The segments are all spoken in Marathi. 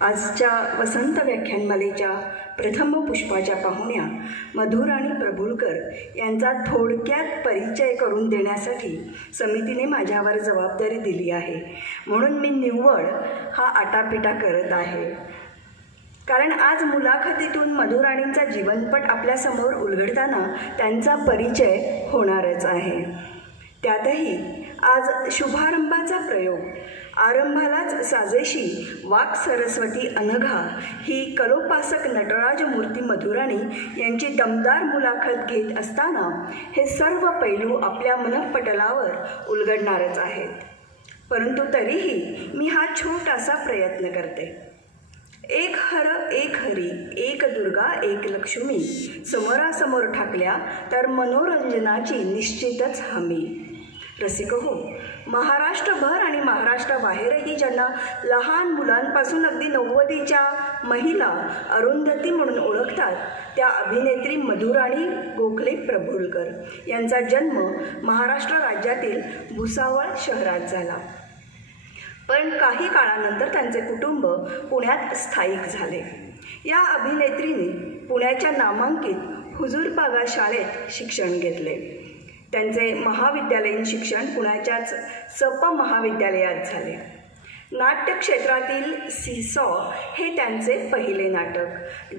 आजच्या वसंत व्याख्यानमालेच्या प्रथम पुष्पाच्या पाहुण्या मधुराणी प्रभुलकर यांचा थोडक्यात परिचय करून देण्यासाठी समितीने माझ्यावर जबाबदारी दिली आहे. म्हणून मी निव्वळ हा आटापिटा करत आहे. कारण आज मुलाखतीतून मधुराणींचा जीवनपट आपल्यासमोर उलगडताना त्यांचा परिचय होणारच आहे. त्यातही आज शुभारंभाचा प्रयोग, आरंभालाच साजेशी वाक सरस्वती अनघा ही कलोपासक नटराज मूर्ती मधुराणी यांची दमदार मुलाखत घेत असताना हे सर्व पैलू आपल्या मनःपटलावर उलगडणारच आहेत. परंतु तरीही मी हा छोटासा प्रयत्न करते. एक हर एक हरी, एक दुर्गा एक लक्ष्मी समोरासमोर ठाकल्या तर मनोरंजनाची निश्चितच हमी. रसिक हो, महाराष्ट्रभर आणि महाराष्ट्राबाहेरही ज्यांना लहान मुलांपासून अगदी 90च्या महिला अरुंधती म्हणून ओळखतात, त्या अभिनेत्री मधुराणी गोखले प्रभुलकर यांचा जन्म महाराष्ट्र राज्यातील भुसावळ शहरात झाला. पण काही काळानंतर त्यांचे कुटुंब पुण्यात स्थायिक झाले. या अभिनेत्रीने पुण्याच्या नामांकित हुजूरपागा शाळेत शिक्षण घेतले. त्यांचे महाविद्यालयीन शिक्षण पुण्याच्याच सप महाविद्यालयात झाले. नाट्यक्षेत्रातील सीसॉ हे त्यांचे पहिले नाटक,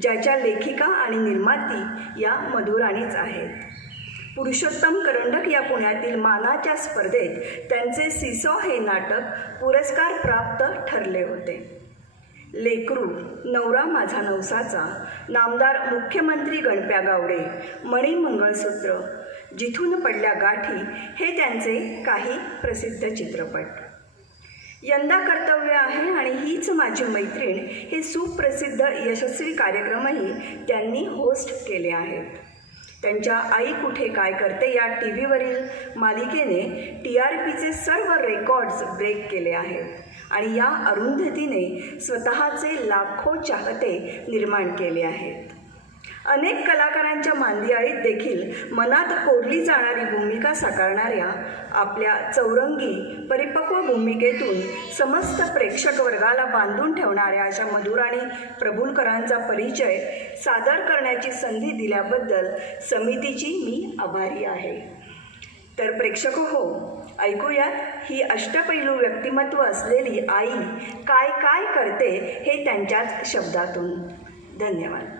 ज्याच्या लेखिका आणि निर्माती या मधुराणीच आहेत. पुरुषोत्तम करंडक या पुण्यातील मानाच्या स्पर्धेत त्यांचे सीसॉ हे नाटक पुरस्कार प्राप्त ठरले होते. लेकरू, नवरा माझा नवसाचा, नामदार मुख्यमंत्री गणप्या गावडे, मणी मंगळसूत्र, जिथून पडल्या गाठी हे त्यांचे काही प्रसिद्ध चित्रपट. यंदा कर्तव्य आहे आणि हीच माझी मैत्रीण हे सुप्रसिद्ध यशस्वी कार्यक्रमही त्यांनी होस्ट केले आहेत. त्यांच्या आई कुठे काय करते या टीव्हीवरील मालिकेने TRPचे सर्व रेकॉर्ड्स ब्रेक केले आहेत आणि या अरुंधतीने स्वतःचे लाखो चाहते निर्माण केले आहेत. अनेक कलाकारांच्या मांदियाळीत देखील मनात कोरली जाणारी भूमिका साकारणाऱ्या आपल्या चौरंगी परिपक्व भूमिकेतून समस्त प्रेक्षक वर्गाला बांधून ठेवणाऱ्या अशा मधुराणी प्रभुलकरांचा परिचय सादर करण्याची संधी दिल्याबद्दल समितीची मी आभारी आहे. तर प्रेक्षक हो, ऐकूयात ही अष्टपैलू व्यक्तिमत्व असलेली आई काय काय करते हे त्यांच्याच शब्दातून. धन्यवाद.